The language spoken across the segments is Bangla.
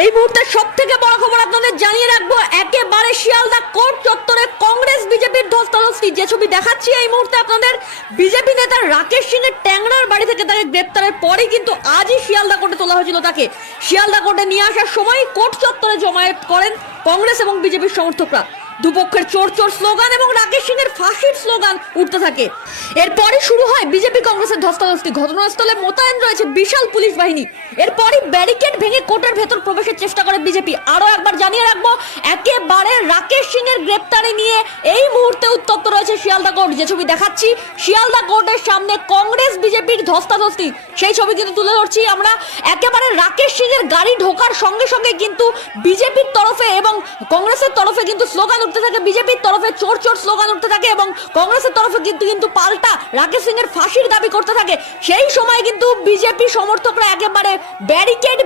এই মুহূর্তে সব থেকে বড় খবর আপনাদের জানিয়ে রাখবো, একেবারে শিয়ালদা কোর্ট চত্বরে কংগ্রেস বিজেপির ধস্তাধস্তি। যে ছবি দেখাচ্ছি এই মুহূর্তে আপনাদের, বিজেপি নেতা রাকেশ সিং এর ট্যাংরার বাড়ি থেকে তাকে গ্রেপ্তারের পরে কিন্তু আজই শিয়ালদা কোর্টে তোলা হয়েছিল। তাকে শিয়ালদা কোর্টে নিয়ে আসার সময় কোর্ট চত্বরে জমায়েত করেন কংগ্রেস এবং বিজেপির সমর্থকরা। দুপক্ষের চোর চোর স্লোগান এবং রাকেশ সিং এর ফাঁসির স্লোগান উঠতে থাকে। এরপরই শুরু হয় বিজেপি কংগ্রেসের ধস্তাধস্তি। ঘটনাস্থলে মোতায়েন রয়েছে বিশাল পুলিশ বাহিনী। এরপরই ব্যারিকেড ভেঙে কোর্টের ভেতর প্রবেশের চেষ্টা করে বিজেপি। আরো একবার জানিয়ে রাখবো, একেবারে রাকেশ সিং এর গ্রেপ্তারি নিয়ে এই মুহূর্তে উত্তপ্ত রয়েছে শিয়ালদা কোর্ট। যে ছবি দেখাচ্ছি শিয়ালদা কোর্টের সামনে কংগ্রেস বিজেপির ধস্তাধস্তি, সেই ছবি কিন্তু তুলে ধরছি আমরা। একেবারে রাকেশ সিং এর গাড়ি ঢোকার সঙ্গে সঙ্গে কিন্তু বিজেপির তরফে এবং কংগ্রেসের তরফে কিন্তু স্লোগান উঠতে থাকে। বিজেপির তরফে চোর চোর স্লোগান উঠতে থাকে এবং কংগ্রেসের তরফে কিন্তু পাল্টা রাকেশ সিং এর ফাঁসির দাবি করতে থাকে। সেই সময় কিন্তু বিজেপি সমর্থকরা একেবারে ব্যারিকেড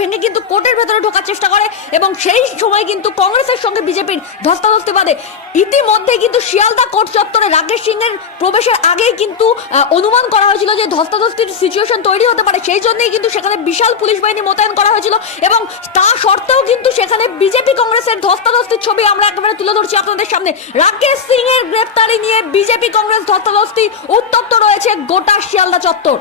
ভেঙে কিন্তু কোর্টের ভেতরে ঢোকার চেষ্টা করে এবং সেই সময় কিন্তু কংগ্রেসের সঙ্গে বিজেপির ধস্তাধস্তি বাঁধে। ইতিমধ্যে কিন্তু শিয়ালদা কোর্ট চত্বরে রাকেশ সিং এর প্রবেশের আগেই কিন্তু অনুমান করা হয়েছিল যে ধস্তাধস্তির সিচুয়েশন তৈরি হতে পারে, সেই জন্যই কিন্তু সেখানে বিশাল পুলিশ বাহিনী মোতায়েন করা হয়েছিল এবং তা সত্ত্বেও কিন্তু সেখানে বিজেপি কংগ্রেসের ধস্তাধস্তির ছবি আমরা একেবারে তুলে ধরছি আপনাদের সামনে। রাকেশ সিং এর গ্রেপ্তারি নিয়ে বিজেপি কংগ্রেস ধস্তাধস্তি, উত্তপ্ত রয়েছে গোটা শিয়ালদা চত্বর।